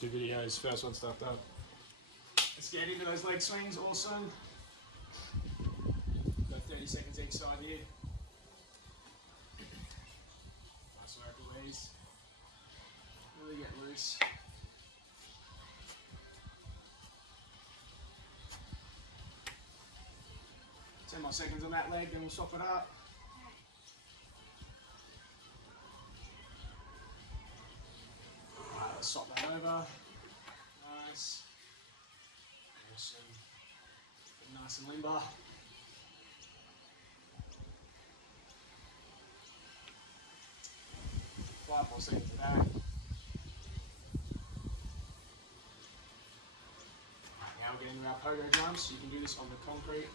2 videos. First one stuffed up. Let's get into those leg swings. Awesome. Got 30 seconds each side here. Nice work with these. Really get loose. 10 more seconds on that leg, then we'll swap it up. Alright, let's swap that over. Nice. Awesome. Nice and limber. 5 more seconds of that. Now we're getting into our pogo jumps. You can do this on the concrete.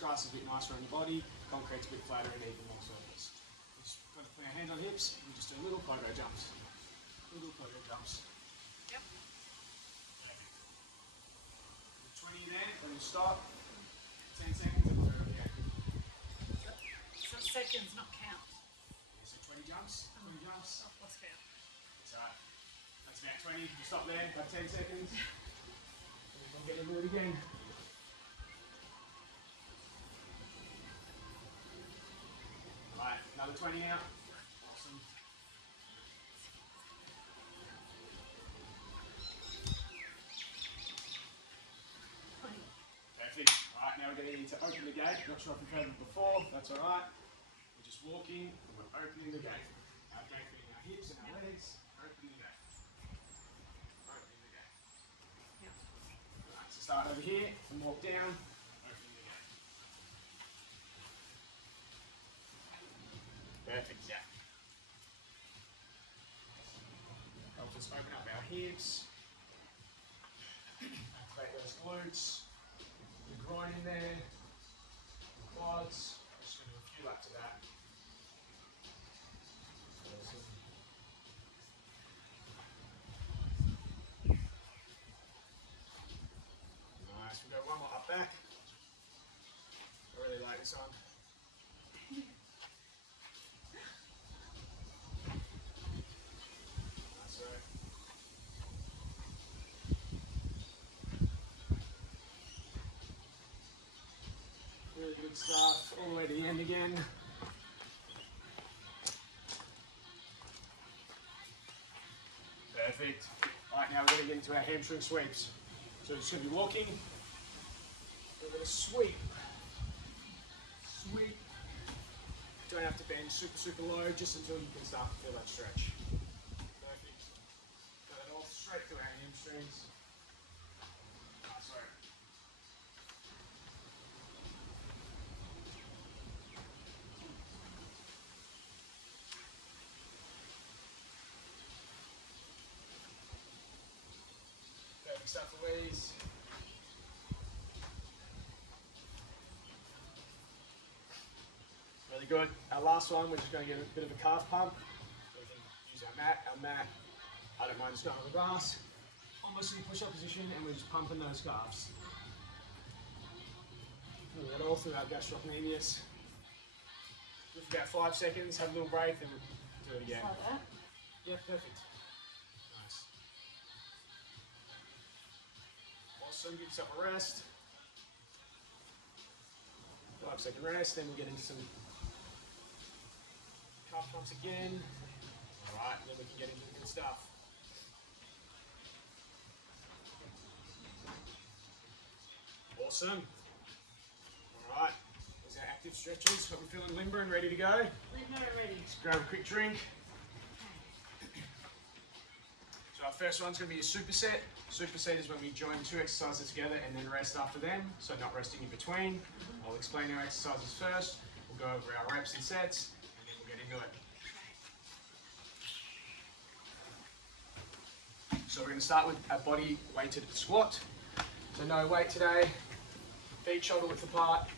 Grass is a bit nicer on the body, concrete's a bit flatter and even more surface. We just got to put our hands on hips and just do little pogo jumps. Little pogo jumps. Yep. 20 there, then we stop. 10 seconds and we'll go again. So seconds, not count. Yeah, so 20 jumps. 20 jumps. Oh, let's count. That's alright. That's about 20. We'll stop there, about 10 seconds. And we'll get into it again. Right, another 20 now. Awesome. Perfect. Alright, now we're getting into open the gate. Not sure if you've heard it before, that's alright. We're just walking and we're opening the gate. Our gate being our hips and our legs. Opening the gate. Opening the gate. Yep. Alright, so start over here and walk down. Opening the gate. Perfect, yeah. Help us open up our hips. Activate those glutes. The groin in there. The quads. I'm just going to do a few laps of that. Awesome. Nice. We'll go one more up back. I really like this one. Really good stuff, all the way to the end again. Perfect. Alright, now we're going to get into our hamstring sweeps. So it's going to be walking, we're going to sweep, sweep. Don't have to bend super low, just until you can start to feel that stretch. Perfect. Got it all straight through our hamstrings. Nice work. Perfect stuff, Louise. Really good. Our last one, we're just going to get a bit of a calf pump. So we can use our mat. I don't mind just going on the grass. Almost in push-up position, and we're just pumping those calves. Do that all through our gastrocnemius. Do it for about 5 seconds, have a little break, then we'll do it again. Like that. Yeah, perfect. Nice. Awesome, give yourself a rest. 5-second rest, then we'll get into some calf pumps again. Alright, then we can get into the good stuff. Awesome. Alright, there's our active stretches. Hope you're feeling limber and ready to go. Limber and ready. Let's grab a quick drink. So our first one's going to be a superset. Superset is when we join 2 exercises together and then rest after them, so not resting in between. I'll explain our exercises first. We'll go over our reps and sets, and then we'll get into it. So we're going to start with a body weighted squat. So no weight today. Feet shoulder width apart,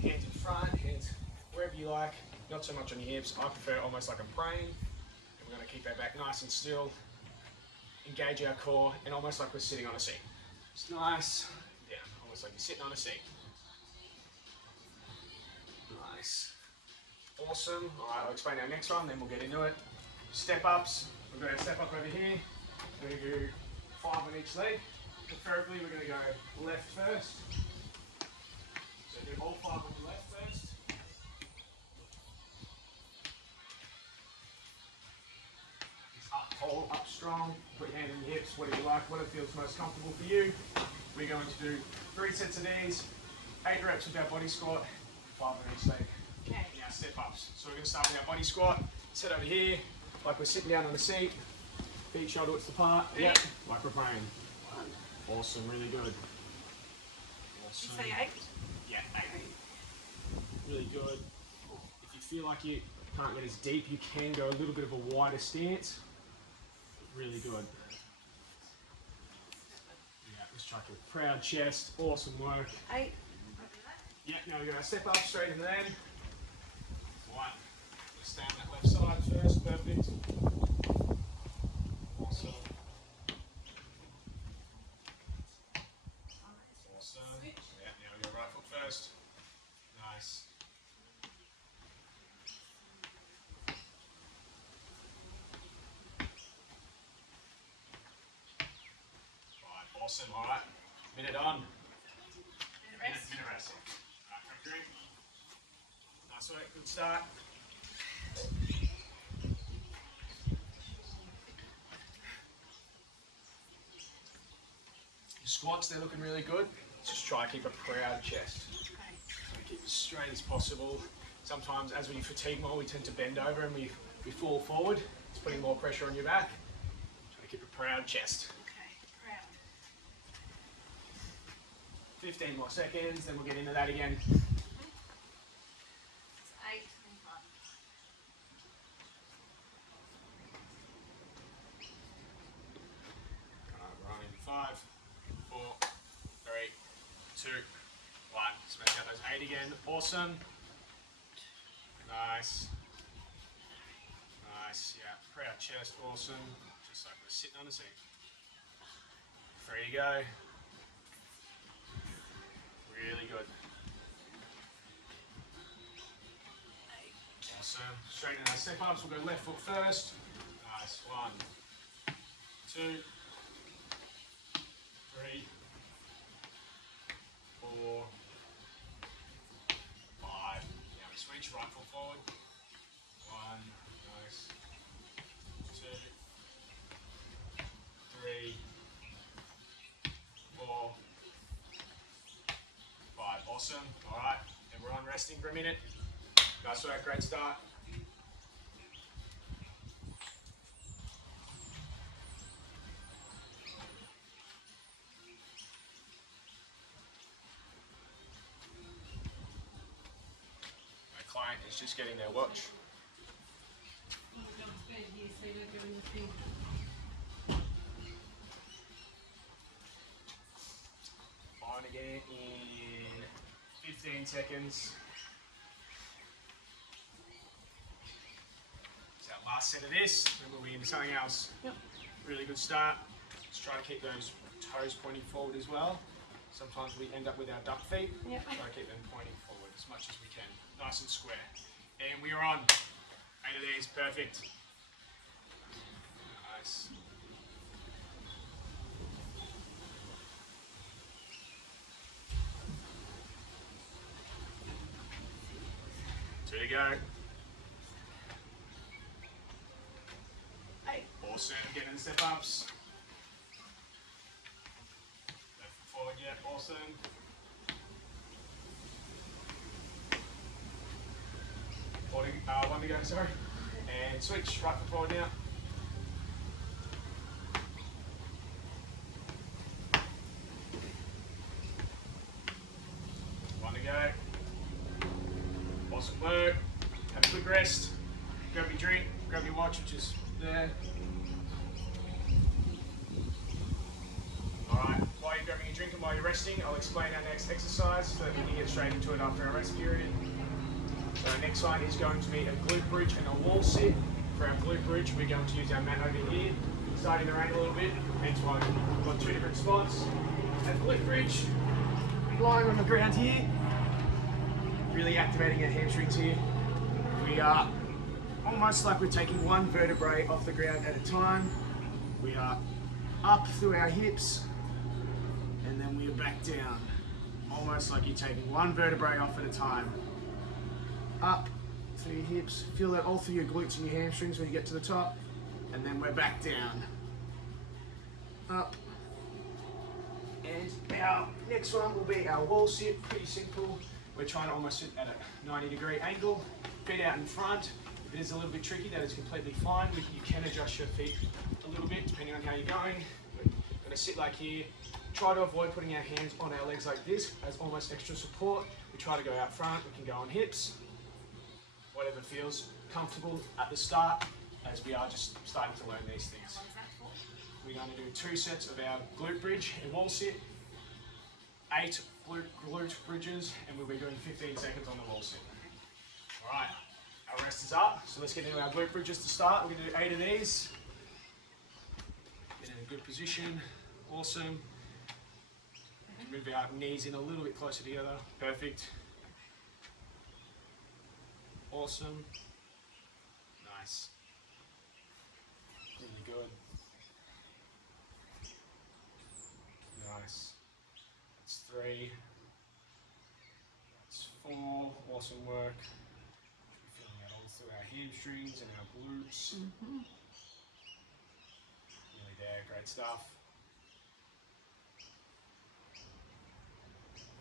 hands in front, hands wherever you like, not so much on your hips. I prefer almost like I'm praying. And we're going to keep our back nice and still, engage our core, and almost like we're sitting on a seat. It's nice, down, almost like you're sitting on a seat. Nice. Awesome. All right, I'll explain our next one, then we'll get into it. Step ups. We've got our step up over here. We're going to do 5 on each leg. Preferably, we're going to go left first. So do all 5 on the left first. Hold up strong, put your hand in your hips, whatever you like, whatever feels most comfortable for you. We're going to do 3 sets of these, 8 reps with our body squat, 5 on each leg. Okay. Now step ups. So we're going to start with our body squat. Sit over here, like we're sitting down on the seat, feet shoulder width apart. Yep, like we're praying. Awesome, really good. Awesome. You say 8? Yeah, 8. Really good. If you feel like you can't get as deep, you can go a little bit of a wider stance. Really good. Yeah, let's try to keep a proud chest. Awesome work. 8. Yeah, now we're going to step up straight into them. 1. Let's stay on that left side first. Perfect. Awesome. Awesome. Yeah, now we go right foot first. Nice. Awesome, alright. Minute on. Minute rest. Alright, come through. Nice work, good start. Your squats, they're looking really good. Just try to keep a proud chest. Try to keep as straight as possible. Sometimes as we fatigue more, we tend to bend over and we fall forward. It's putting more pressure on your back. Try to keep a proud chest. 15 more seconds, then we'll get into that again. It's 8 and 1. We're on in 5, 4, 3, 2, 1. Smash out those 8 again. Awesome. Nice. Nice, yeah. Proud chest, awesome. Just like we're sitting on a seat. 3 to go. Really good. Awesome. Straight in our step ups. We'll go left foot first. Nice. 1, 2, 3, 4, 5. Now we switch right foot forward. 1, nice. 2, 3, 4, 5. Awesome. Alright, everyone resting for a minute. Nice work, great start. My client is just getting their watch. On again in 15 seconds. It's our last set of this, then we'll be into something else. Yep. Really good start. Let's try to keep those toes pointing forward as well. Sometimes we end up with our duck feet. Yep. Try to keep them pointing forward as much as we can. Nice and square. And we are on. 8 of these, perfect. Nice. Two to go. 8. Awesome, get in the step ups. Left foot forward, yeah, awesome. One to go, sorry. And switch, right foot forward now. One to go. Awesome work. Have a quick rest. Grab your drink, grab your watch, which is there. Alright, while you're grabbing your drink and while you're resting, I'll explain our next exercise so that we can get straight into it after our rest period. So our next one is going to be a glute bridge and a wall sit. For our glute bridge, we're going to use our mat over here, starting the rain a little bit, hence why we've got 2 different spots. Our glute bridge, lying on the ground here, really activating our hamstrings here. We are almost like we're taking one vertebrae off the ground at a time. We are up through our hips, and then we're back down. Almost like you're taking one vertebrae off at a time. Up through your hips, feel that all through your glutes and your hamstrings when you get to the top, and then we're back down. Up. And our next one will be our wall sit, pretty simple. We're trying to almost sit at a 90-degree angle, feet out in front. If it is a little bit tricky, that is completely fine. You can adjust your feet a little bit depending on how you're going. We're going to sit like here. Try to avoid putting our hands on our legs like this as almost extra support. We try to go out front, we can go on hips, whatever feels comfortable at the start, as we are just starting to learn these things. How long is that for? We're going to do 2 sets of our glute bridge and wall sit, 8 glute bridges, and we'll be doing 15 seconds on the wall sit. All right, our rest is up, so let's get into our glute bridges to start. We're going to do 8 of these. Get in a good position, awesome. Move our knees in a little bit closer together, perfect. Awesome, nice, really good. Nice. That's 3. That's 4. Awesome work. We're feeling that all through our hamstrings and our glutes. Really there. Great stuff.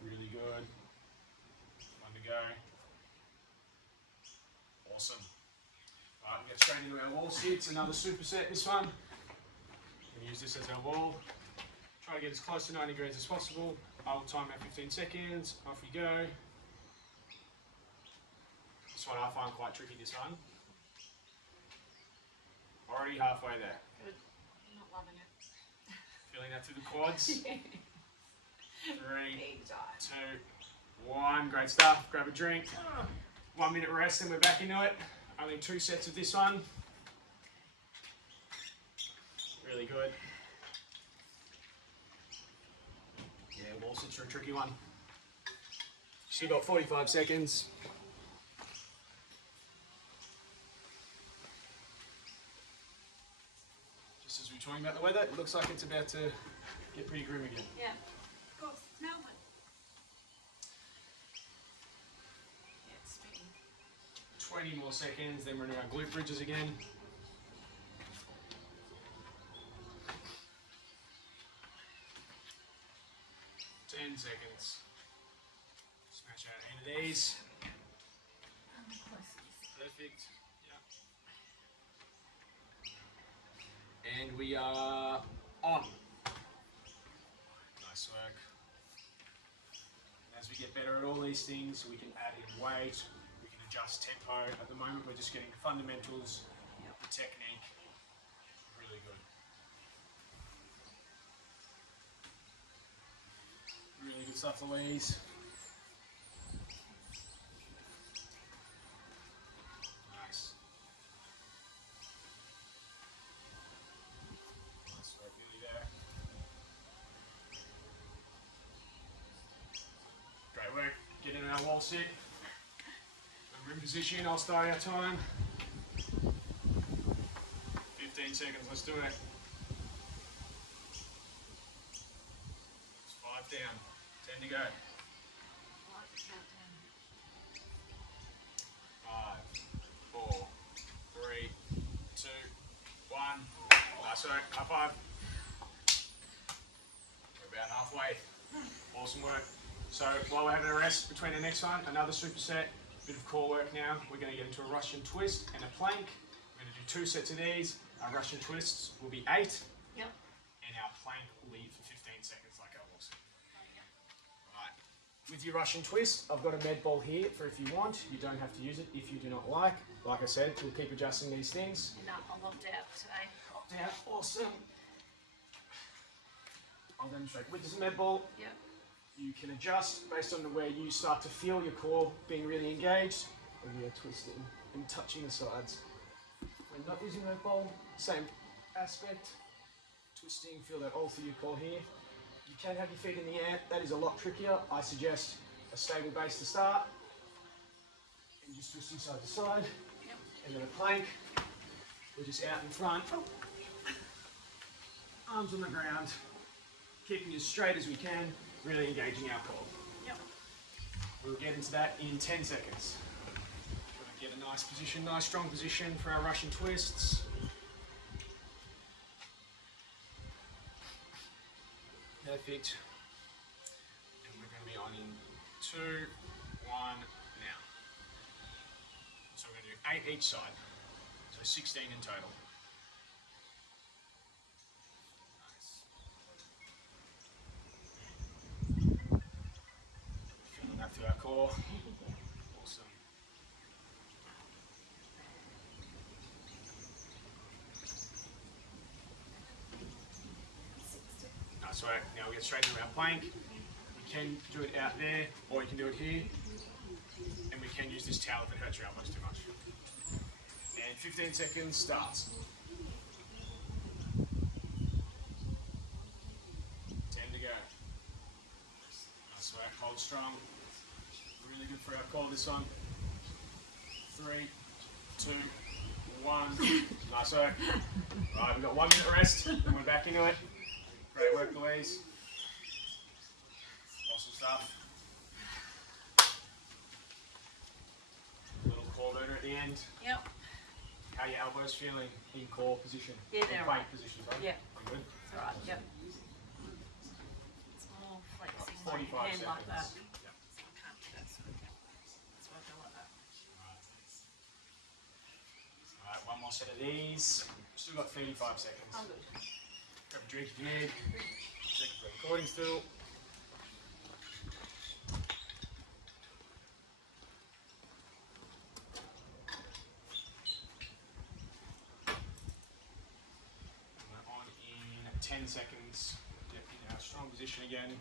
Really good. One to go. Awesome. All right, we get straight into our wall sits. Another superset. This one. We can use this as our wall. Try to get as close to 90 degrees as possible. I'll time at 15 seconds. Off we go. This one I find quite tricky, this one. Already halfway there. Good. I'm not loving it. Feeling that through the quads. 3, Big dive. 2, 1. Great stuff. Grab a drink. 1 minute rest and we're back into it. Only 2 sets of this one. Really good. Yeah, wall sits are a tricky one. So you've got 45 seconds. Just as we were talking about the weather, it looks like it's about to get pretty grim again. Yeah. Of course, it's Melbourne. Yeah, it's spitting. 20 more seconds, then we're in our glute bridges again. 10 seconds. Smash out 8 of these. Perfect. Yeah. And we are on. Nice work. As we get better at all these things, we can add in weight, we can adjust tempo. At the moment, we're just getting the fundamentals, the technique. Really good. Really good stuff, Louise. Nice. Nice work, nearly there. Great work. Get in our wall sit. We're in position. I'll start our time. 15 seconds. Let's do it. It's 5 down. 10 to go. 5, 4, 3, 2, 1. Nice work. High five. We're about halfway. Awesome work. So while we're having a rest between the next one, another superset, bit of core work now. We're going to get into a Russian twist and a plank. We're going to do 2 sets of these. Our Russian twists will be 8. Yep. And our plank will be for 15 seconds like our wall sit. Right. With your Russian twist, I've got a med ball here for if you want. You don't have to use it if you do not like. Like I said, we'll keep adjusting these things. And I'll opt out today. Opt out. Awesome. I'll demonstrate with this med ball. Yep. You can adjust based on where you start to feel your core being really engaged, or you're twisting and touching the sides. When not using that ball, same aspect. Twisting, feel that all through your core here. You can have your feet in the air. That is a lot trickier. I suggest a stable base to start, and just twisting side to side. Yep. And then a plank. We're just out in front. arms on the ground, keeping as straight as we can, really engaging our core. Yep. We'll get into that in 10 seconds. We'll get a nice position, nice strong position for our Russian twists. Perfect. And we're going to be on in 2, 1, now. So we're going to do 8 each side. So 16 in total. Nice. Feeling that through our core. Awesome. Nice work. Now we get straight into our plank. We can do it out there, or you can do it here. And we can use this towel if it hurts your elbows too much. And 15 seconds starts. 10 to go. Nice work. Hold strong. Really good for our core this one. 3, 2, 1. Nice work. Right, we've got 1 minute rest, and we're back into it. Great work, Louise. Awesome stuff. A little core burner at the end. Yep. How are your elbows feeling in core position? Yeah, they're in plank position, sorry? Yeah. I'm good. It's alright. Yep. It's more flexing my 45 hand seconds. like that. Yep. So I can't do that. So that's why I go like that. Alright, one more set of these. Still got 35 seconds. I'm good. Grab a drink if you need. Check the recording still. We're on in 10 seconds. Get in our strong position again.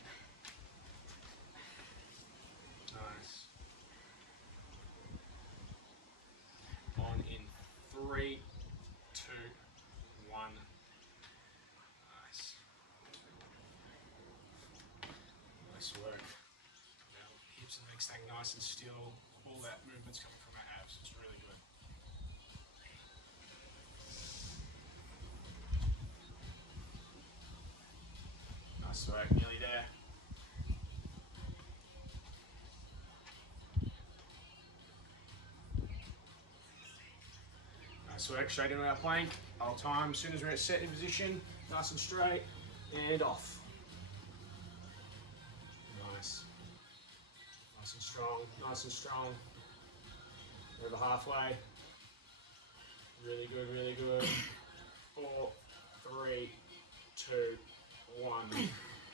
Nice. On in 3, 2, 1. Nice. Nice work. Now, hips and legs staying nice and still. All that movement's coming from our abs. It's really good. Nice work. Nearly there. Nice work. Straight into our plank. Whole time. As soon as we're set in position, nice and straight, and off. Nice. Nice and strong. Nice and strong. Over halfway. Really good. Really good. 4, 3, 2, 1.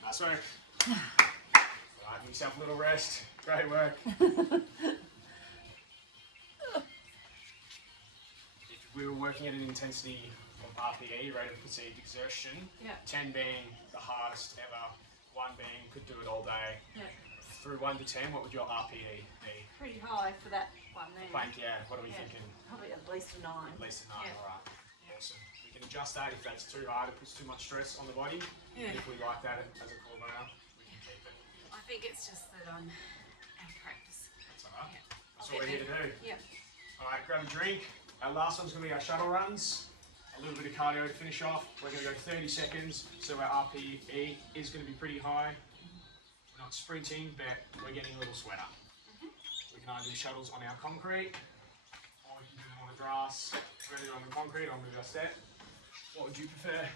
Nice work. Alright, give yourself a little rest. Great work. If we were working at an intensity of RPE, rate of perceived exertion, Yeah. 10 being the hardest ever, 1 being could do it all day. Yeah. Through 1 to 10, what would your RPE be? Pretty high for that one there. Plank, yeah. What are we Yeah. thinking? Probably at least a 9. At least a 9, Yeah. alright. Awesome. We can adjust that if that's too hard, it puts too much stress on the body. Yeah. If we like that as a core burner, we can keep it. I think it's just that I'm out of practice. That's alright. Yeah. That's I'll what we're get here to do. Yeah. Alright, grab a drink. Our last one's going to be our shuttle runs. A little bit of cardio to finish off. We're going to go 30 seconds, so our RPE is going to be pretty high. We're not sprinting, but we're getting a little sweater. We can either do shuttles on our concrete, or we can do them on the grass. We're going to do it on the concrete, on the step. What would you prefer?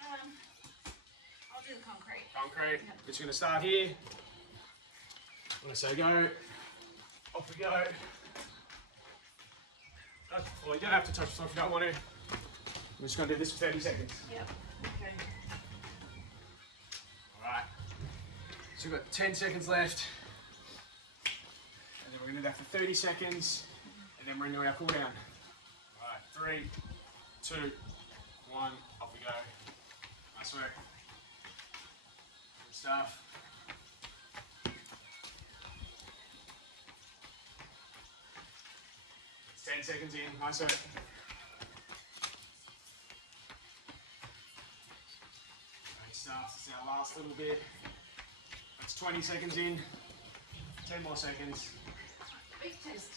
I'll do the concrete. Concrete. Yep. It's going to start here. When I say go, off we go. Well, you don't have to touch the floor if you don't want to. I'm just going to do this for 30 seconds. Yep. Okay. Alright. So we've got 10 seconds left. And then we're going to do that for 30 seconds. And then we're going to do our cool down. Alright, 3, 2, 1, off we go. Nice work. Good stuff. It's 10 seconds in. Nice work. Great stuff. This is our last little bit. That's 20 seconds in. 10 more seconds. Big test.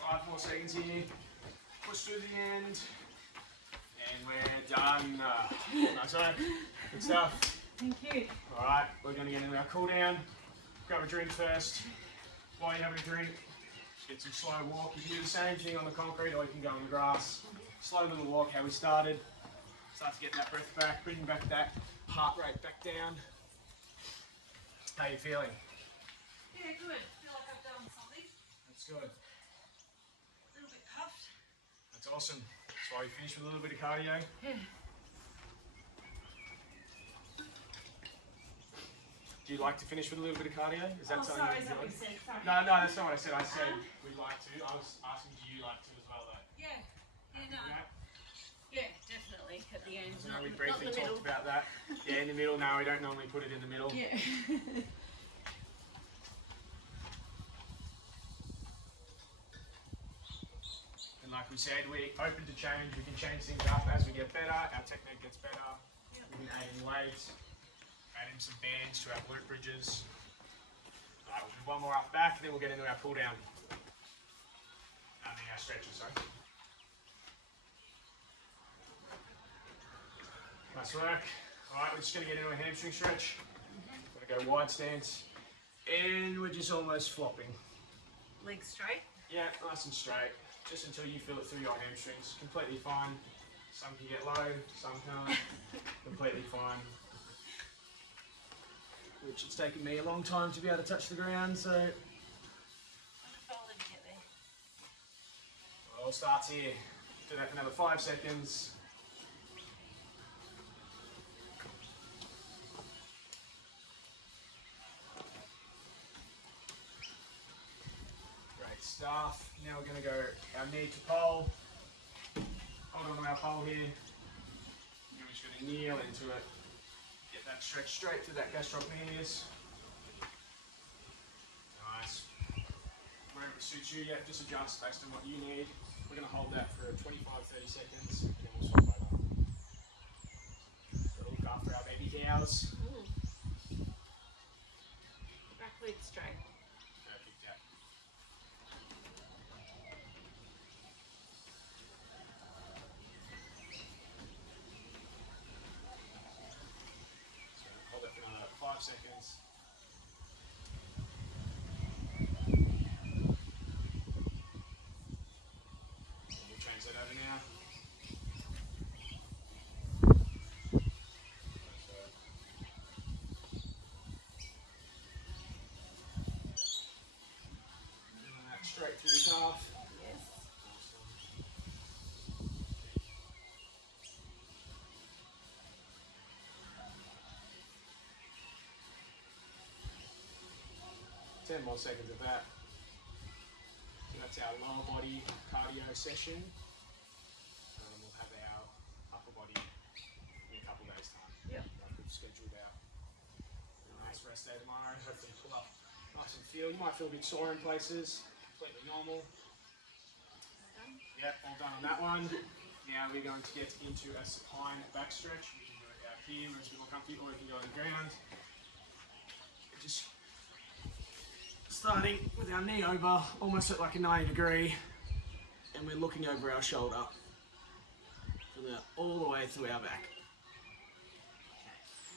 5 more seconds here. push through the end, and we're done. Nice work. Good stuff. Thank you. All right, we're going to get into our cool down. Grab a drink first. While you have a drink, get some slow walk. You can do the same thing on the concrete, or you can go on the grass. Slow little walk, how we started. Start to get that breath back, bringing back that heart rate back down. How are you feeling? Yeah, good. Feel like I've done something. That's good. A little bit puffed. That's awesome. That's why we finished with a little bit of cardio. Yeah. Do you like to finish with a little bit of cardio? Is that Oh, something sorry, is you that what enjoy? you said? Sorry. No, that's not what I said. I said we'd like to. I was asking, do you like to as well, though? Yeah. Yeah, no. Yeah. Yeah, definitely. At the end. So Not, we not briefly the middle. talked about that. Yeah, in the middle. No, we don't normally put it in the middle. Yeah. And like we said, we're open to change. We can change things up as we get better. Our technique gets better. Yep. We can add in weights, add in some bands to our glute bridges. Alright, we'll do one more up back, then we'll get into our pull down. I mean our stretches, sorry. Nice work. Alright, we're just going to get into a hamstring stretch. We're going to go wide stance. And we're just almost flopping. Legs straight. Yeah, nice and straight. Just until you feel it through your hamstrings. Completely fine. Some can get low, some can't. Completely fine. Which it's taken me a long time to be able to touch the ground, so I just felt to get there. it all starts here. Do that for another 5 seconds. Great stuff. Now we're going to go our knee to pole. Hold on to our pole here. And we're just going to kneel into it. Get that stretch straight to that gastrocnemius. Nice. Wherever it suits you, yeah, just adjust based on what you need. We're going to hold that for 25-30 seconds, and then we'll swap over. So look after our baby cows. Back leg straight. Perfect, yeah. So hold that for another 5 seconds. We'll change that over now. That straight through the calf. Yes. Awesome. 10 more seconds of that. So that's our lower body cardio session. We'll have our upper body in a couple of days' time. Yep. Like we've scheduled out. A nice rest day tomorrow. Hopefully pull up nice and feel. You might feel a bit sore in places. Completely normal. Yep, all done on that one. Now we're going to get into a supine back stretch. We can do it out here where it's a bit more comfy, or we can go on the ground. Just starting with our knee over, almost at like a 90 degree, and we're looking over our shoulder. From that all the way through our back.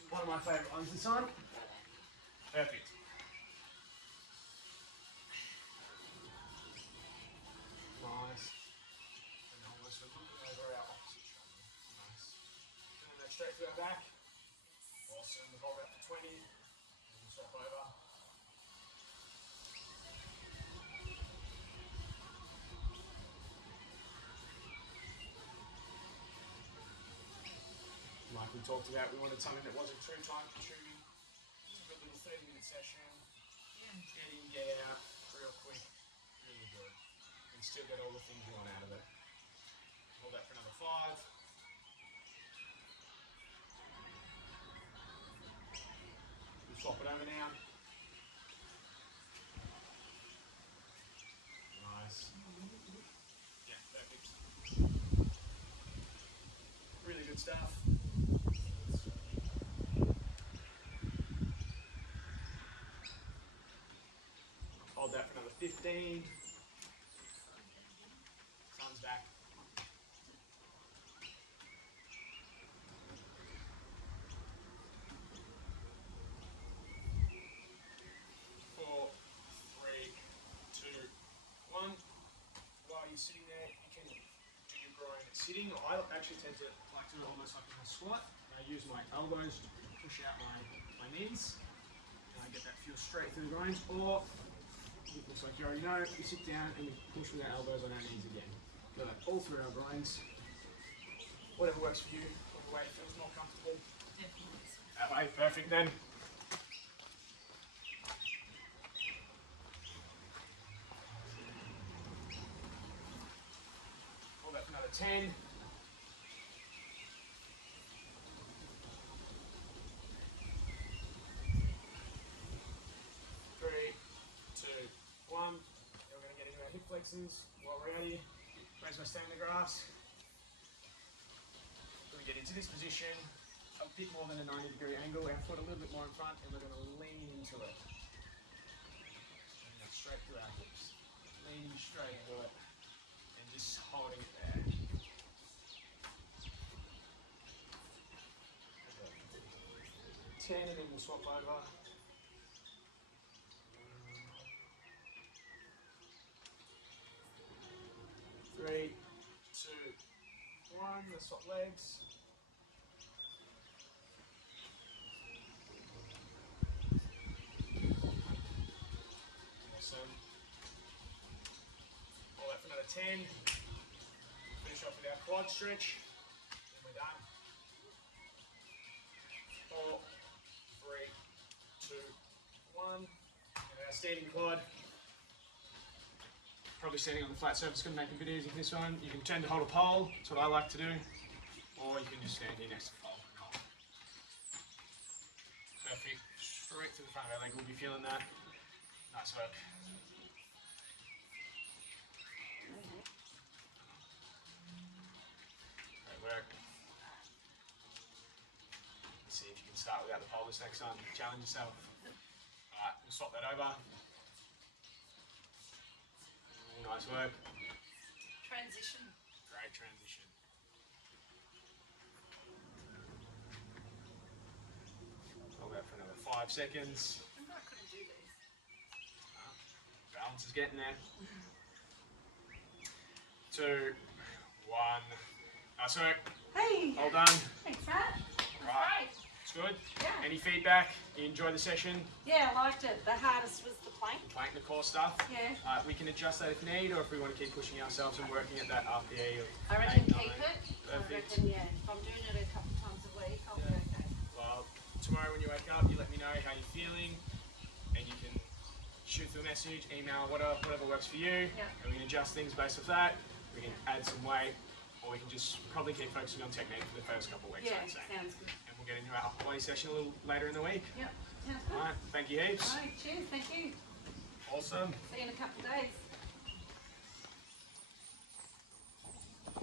One of my favourite ones this time. Perfect. Nice. And almost we're looking over our opposite shoulder. Nice. Doing that straight through our back. Awesome. Hold that for 20. And we'll swap over. Like we talked about, we wanted something that wasn't too time consuming. Just a good little 30-minute session. Get in, get out, real quick, really good. And still get all the things you want out of it. Hold that for another 5. We'll swap it over now. Nice. Yeah, perfect. Really good stuff. Hold that for another 15. Sun's back. you're sitting there, you can do your groin sitting. I actually tend to like to do it almost like in a squat. I use my elbows to push out my knees. And I get that feel straight through the groins. Or, it looks like you already know, we sit down and we push with our elbows on our knees again. Feel that all through our groins. Whatever works for you, whatever way feels more comfortable. Definitely. That way, perfect then. Hold that for another 10. 3, 2, 1. Then we're going to get into our hip flexors. While we're ready, raise my stand in the grass. We're going to get into this position, a bit more than a 90-degree angle, our foot a little bit more in front, and we're going to lean into it. And straight through our hips. Leaning straight into it, and just holding it there. 10, and then we'll swap over. 3, 2, 1. Let's swap legs. Awesome. All that for another 10. Finish off with our quad stretch. And we're done. 4, 3, 2, 1. And our standing quad. Probably standing on the flat surface is going to make it a bit easier for this one. You can tend to hold a pole, that's what I like to do, or you can just stand here next to the pole. Perfect. Straight to the front of our leg, we'll be feeling that. Nice work. Great work. Let's see if you can start without the pole this next time. Challenge yourself. Alright, we'll swap that over. Nice work. Transition. Great transition. Hold that for another 5 seconds. I think I couldn't do this. Balance is getting there. 2, 1. Nice work. Hey, Well done. thanks, Matt. Right. It's good. Yeah. Any feedback? You enjoyed the session? Yeah, I liked it. The hardest was the plank. Plank the core stuff. Yeah. We can adjust that if need, or if we want to keep pushing ourselves and working at that RPE of I reckon 8, 9. keep it. Perfect. I reckon, yeah. If I'm doing it a couple times a week, I'll be okay. Well, tomorrow when you wake up, you let me know how you're feeling, and you can shoot through a message, email, whatever works for you. Yeah. And we can adjust things based off that. We can add some weight, or we can just probably keep focusing on technique for the first couple of weeks, Yeah, I'd say. sounds good. And we'll get into our upper body session a little later in the week. Yep, sounds good. All right, thank you heaps. All right, cheers. Thank you. Awesome. See you in a couple of days.